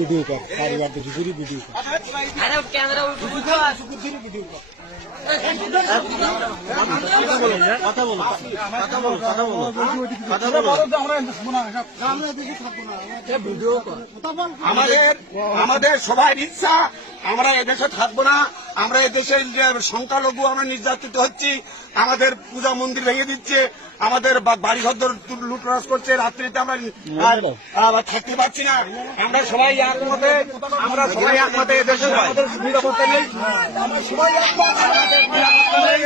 Video কর কারিগর video কর আমাদের সবাই ইচ্ছা আমরা এদেশে থাকবো না। আমরা এদেশের সংখ্যালঘু আমরা নির্যাতিত হচ্ছি। আমাদের পূজা মন্দির ভেঙে দিচ্ছে, আমাদের বাড়ি ঘর লুটরাজ করছে। রাত্রিতে আমরা থাকতে পারছি না। আমরা সবাই একমতে, এদেশে আমাদের নিরাপত্তা নেই। আমরা সবাই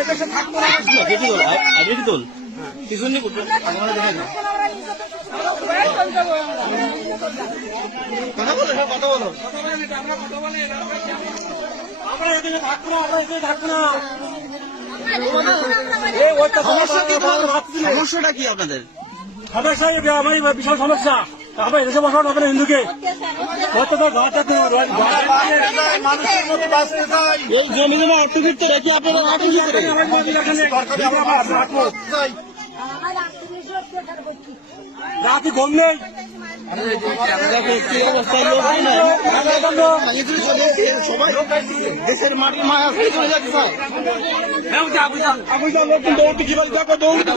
এদেশে থাকবো না। আমরা এখানে থাকবো না, আমরা এখানে থাকবো না। সমস্যাটা কি আপনাদের? সমস্যা আমার বিশাল সমস্যা। আমরা এদেশে বসানো হবে না হিন্দুকে। এই জমি জমা অর্থবিত্ত রেখে আপনারা রাখেন কি করে? রাতে ঘুম নেই। দেশের মাটির মায়া ফেলে চলে যাচ্ছে স্যার। দৌড়তে কি বলতে দৌড়তে